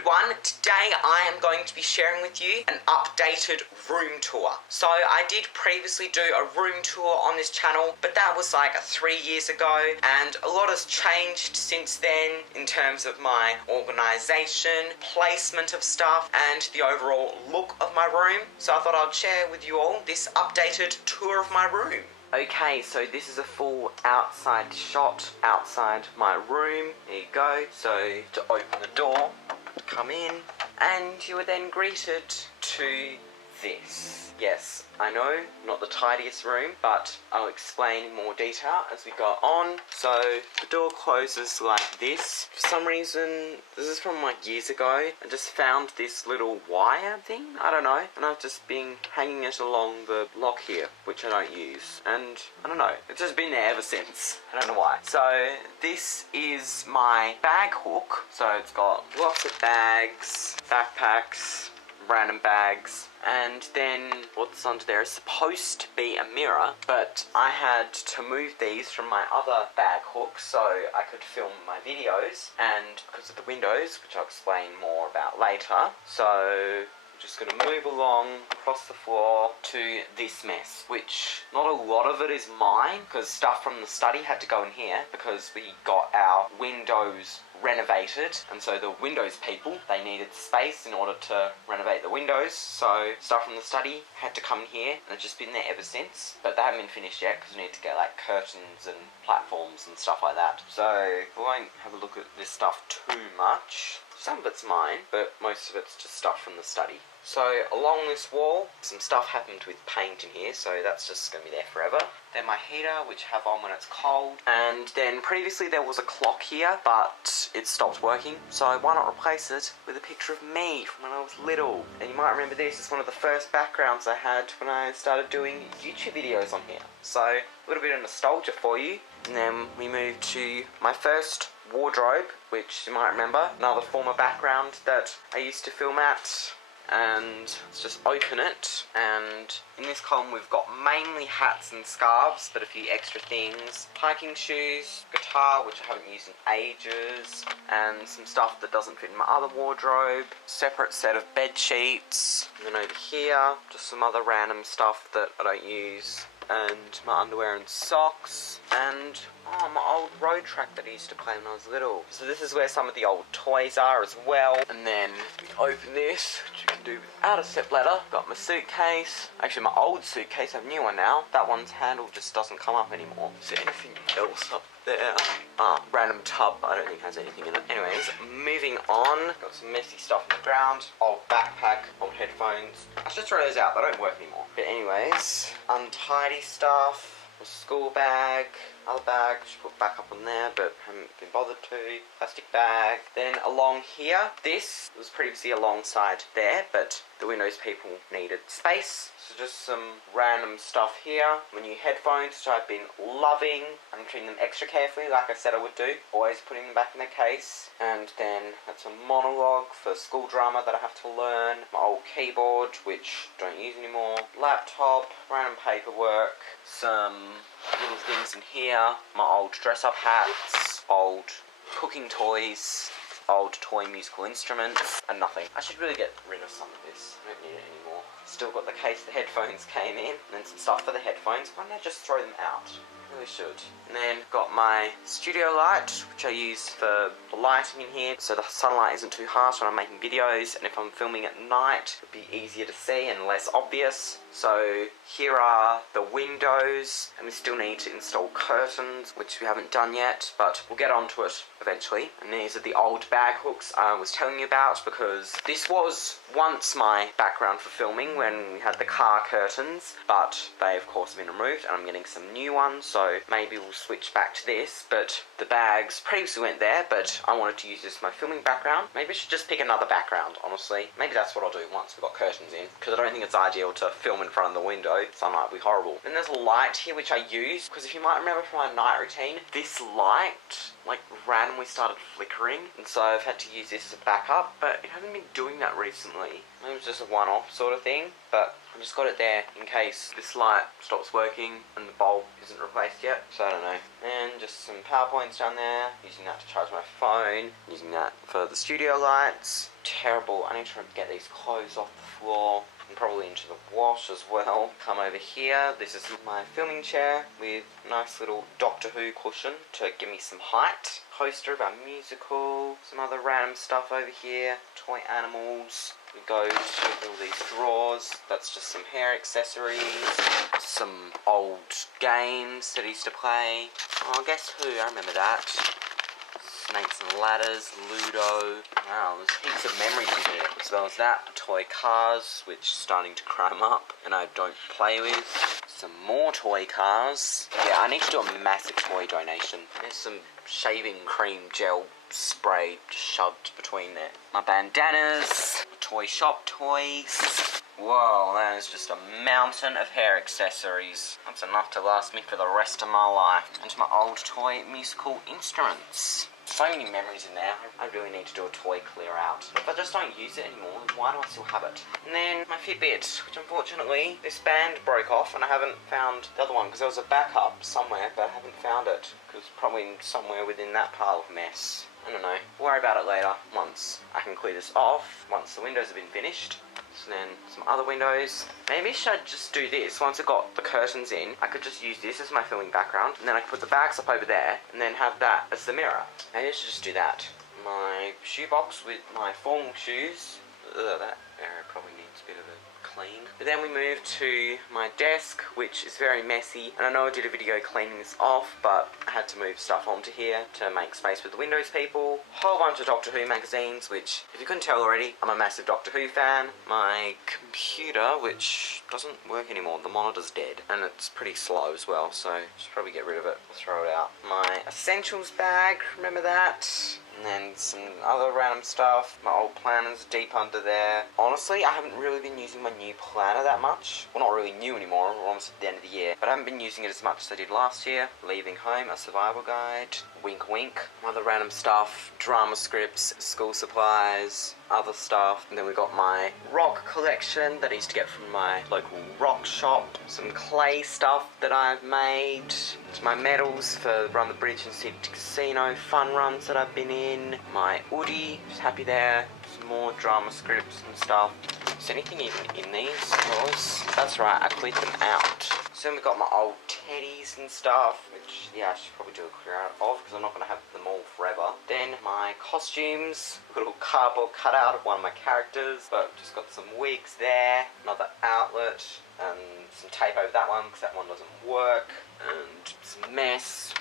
everyone, today I am going to be sharing with you an updated room tour. So I did previously do a room tour on this channel, but that was like 3 years ago, and a lot has changed since then in terms of my organisation, placement of stuff, and the overall look of my room. So I thought I'd share with you all this updated tour of my room. Okay, so this is a full outside shot outside my room. There you go. So to open the door, come in, and you are then greeted to this. Yes, I know, not the tidiest room, but I'll explain in more detail as we go on. So the door closes like this. For some reason, this is from like years ago. I just found this little wire thing, I don't know, and I've just been hanging it along the lock here, which I don't use. And I don't know, it's just been there ever since. I don't know why. So this is my bag hook. So it's got lots of bags, backpacks, random bags, and then what's under there is supposed to be a mirror, but I had to move these from my other bag hooks so I could film my videos, and because of the windows, which I'll explain more about later. So I'm just going to move along across the floor to this mess, which not a lot of it is mine, because stuff from the study had to go in here because we got our windows renovated, and so the windows people, they needed space in order to renovate the windows, so stuff from the study had to come in here, and it's just been there ever since, but they haven't been finished yet because we need to get like curtains and platforms and stuff like that. So I won't have a look at this stuff too much. Some of it's mine, but most of it's just stuff from the study. So along this wall, some stuff happened with paint in here, so that's just going to be there forever. Then my heater, which I have on when it's cold. And then previously there was a clock here, but it stopped working, so why not replace it with a picture of me from when I was little. And you might remember this is one of the first backgrounds I had when I started doing YouTube videos on here. So a little bit of nostalgia for you. And then we move to my first wardrobe, which you might remember, another former background that I used to film at. And let's just open it, and in this column we've got mainly hats and scarves, but a few extra things: hiking shoes, guitar, which I haven't used in ages, and some stuff that doesn't fit in my other wardrobe, separate set of bed sheets, and then over here just some other random stuff that I don't use, and my underwear and socks, and my old road track that I used to play when I was little. So this is where some of the old toys are as well. And then we open this, which you can do without a stepladder. Got my suitcase. Actually, my old suitcase, I have a new one now. That one's handle just doesn't come up anymore. Is there anything else up there? Random tub, I don't think has anything in it. Anyways, moving on. Got some messy stuff on the ground. Old backpack, old headphones. I should throw those out, they don't work anymore. But anyways, untidy stuff. A school bag, other bag, should put back up on there, but haven't been bothered to. Plastic bag. Then along here, this was previously alongside there, but the Windows people needed space. So just some random stuff here. My new headphones, which I've been loving. I'm treating them extra carefully, like I said I would do. Always putting them back in their case. And then that's a monologue for school drama that I have to learn. My old keyboard, which I don't use anymore. Laptop, random paperwork, some little things in here. My old dress-up hats, old cooking toys, old toy musical instruments, and nothing. I should really get rid of some of this. I don't need it anymore. Still got the case the headphones came in, and then some stuff for the headphones. Why don't I just throw them out? I really should. And then got my studio light, which I use for the lighting in here, so the sunlight isn't too harsh when I'm making videos, and if I'm filming at night, it'd be easier to see and less obvious. So here are the windows, and we still need to install curtains, which we haven't done yet, but we'll get onto it eventually. And these are the old bag hooks I was telling you about, because this was once my background for filming when we had the car curtains, but they of course have been removed, and I'm getting some new ones, so maybe we'll switch back to this. But the bags previously went there, but I wanted to use this as my filming background. Maybe I should just pick another background, honestly. Maybe that's what I'll do once we've got curtains in, because I don't think it's ideal to film in front of the window. Sunlight would be horrible. Then there's a light here which I use, because if you might remember from my night routine, this light like randomly started flickering, and so I've had to use this as a backup, but it hasn't been doing that recently. It was just a one-off sort of thing, but I just got it there in case this light stops working and the bulb isn't replaced yet, so I don't know. And just some PowerPoints down there, using that to charge my phone, using that for the studio lights. Terrible, I need to get these clothes off the floor and probably into the wash as well. Come over here, this is my filming chair with a nice little Doctor Who cushion to give me some height. Poster of our musical, some other random stuff over here, toy animals. We go to all these drawers, that's just some hair accessories, some old games that I used to play. Oh, Guess Who, I remember that. Snakes and Ladders, Ludo. Wow, there's heaps of memories in here. As well as that, toy cars, which is starting to cram up and I don't play with. Some more toy cars. Yeah, I need to do a massive toy donation. There's some shaving cream gel spray just shoved between there. My bandanas, toy shop toys. Whoa, that is just a mountain of hair accessories. That's enough to last me for the rest of my life. And my old toy musical instruments. So many memories in there. I really need to do a toy clear out. If I just don't use it anymore, then why do I still have it? And then my Fitbit, which unfortunately this band broke off and I haven't found the other one because there was a backup somewhere, but I haven't found it because it's probably somewhere within that pile of mess. I don't know. We'll worry about it later once I can clear this off, once the windows have been finished. So then some other windows. Maybe I should just do this. Once I got the curtains in, I could just use this as my filming background, and then I could put the bags up over there, and then have that as the mirror. Maybe I should just do that. My shoe box with my formal shoes. That area probably needs a bit of a clean. But then we move to my desk, which is very messy, and I know I did a video cleaning this off, but I had to move stuff onto here to make space with the Windows people. Whole bunch of Doctor Who magazines, which, if you couldn't tell already, I'm a massive Doctor Who fan. My computer, which doesn't work anymore, the monitor's dead, and it's pretty slow as well, so I should probably get rid of it or throw it out. My essentials bag, remember that? And then some other random stuff. My old planner's deep under there. Honestly, I haven't really been using my new planner that much. Well, not really new anymore, we're almost at the end of the year. But I haven't been using it as much as I did last year. Leaving Home, a survival guide. Wink wink. Other random stuff. Drama scripts, school supplies, other stuff. And then we got my rock collection that I used to get from my local rock shop. Some clay stuff that I've made. My medals for Run the Bridge and City Casino fun runs that I've been in. My Woody, just happy there. Some more drama scripts and stuff. Is anything even in these drawers? That's right, I cleared them out. So then we got my old teddies and stuff, which, yeah, I should probably do a clear out of because I'm not going to have them all forever. Then my costumes, a little cardboard cutout of one of my characters, but just got some wigs there, another outlet, and some tape over that one because that one doesn't work, and some mess.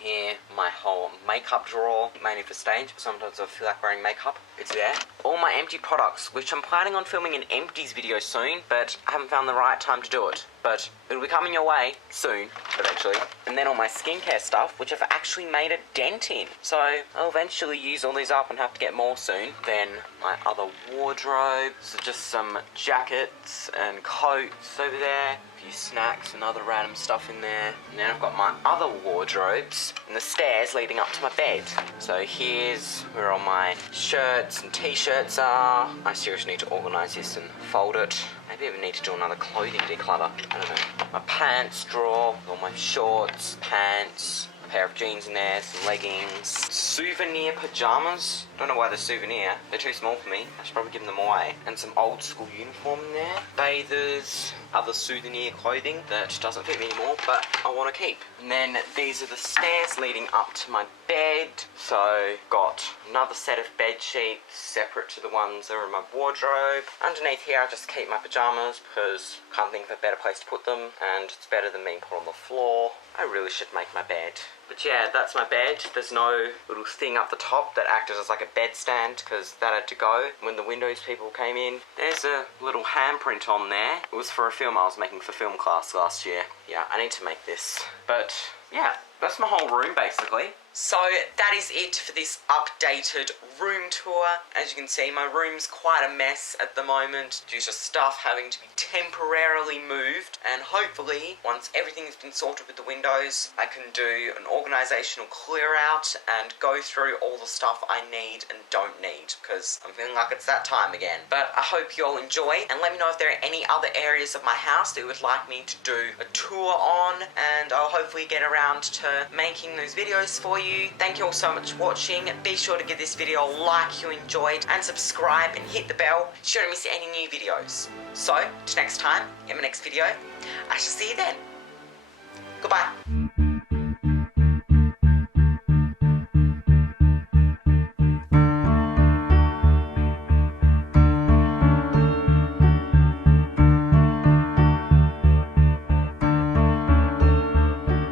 Here, my whole makeup drawer, mainly for stage, but sometimes I feel like wearing makeup. It's there. All my empty products, which I'm planning on filming an empties video soon, but I haven't found the right time to do it. But it'll be coming your way soon, eventually. And then all my skincare stuff, which I've actually made a dent in. So I'll eventually use all these up and have to get more soon. Then my other wardrobe, so just some jackets and coats over there. Few snacks and other random stuff in there. And then I've got my other wardrobes and the stairs leading up to my bed. So here's where all my shirts and t-shirts are. I seriously need to organise this and fold it. Maybe I even need to do another clothing declutter. I don't know. My pants drawer, all my shorts, pants, a pair of jeans in there, some leggings, souvenir pajamas. Don't know why they're souvenir. They're too small for me. I should probably give them away. And some old school uniform in there. Bathers, other souvenir clothing that doesn't fit me anymore, but I want to keep. And then these are the stairs leading up to my bed. So got another set of bed sheets separate to the ones that are in my wardrobe. Underneath here I just keep my pajamas because I can't think of a better place to put them, and it's better than being put on the floor. I really should make my bed. But yeah, that's my bed. There's no little thing up the top that acted as like a bed stand because that had to go when the Windows people came in. There's a little handprint on there. It was for a film I was making for film class last year. Yeah, I need to make this. But yeah, that's my whole room basically. So that is it for this updated room tour. As you can see, my room's quite a mess at the moment due to stuff having to be temporarily moved, and hopefully once everything's been sorted with the windows, I can do an organisational clear out and go through all the stuff I need and don't need, because I'm feeling like it's that time again. But I hope you all enjoy, and let me know if there are any other areas of my house that you would like me to do a tour on, and I'll hopefully get around to making those videos for you. Thank you all so much for watching. Be sure to give this video a like if you enjoyed, and subscribe and hit the bell so you don't miss any new videos. So, till next time, in my next video, I shall see you then. Goodbye.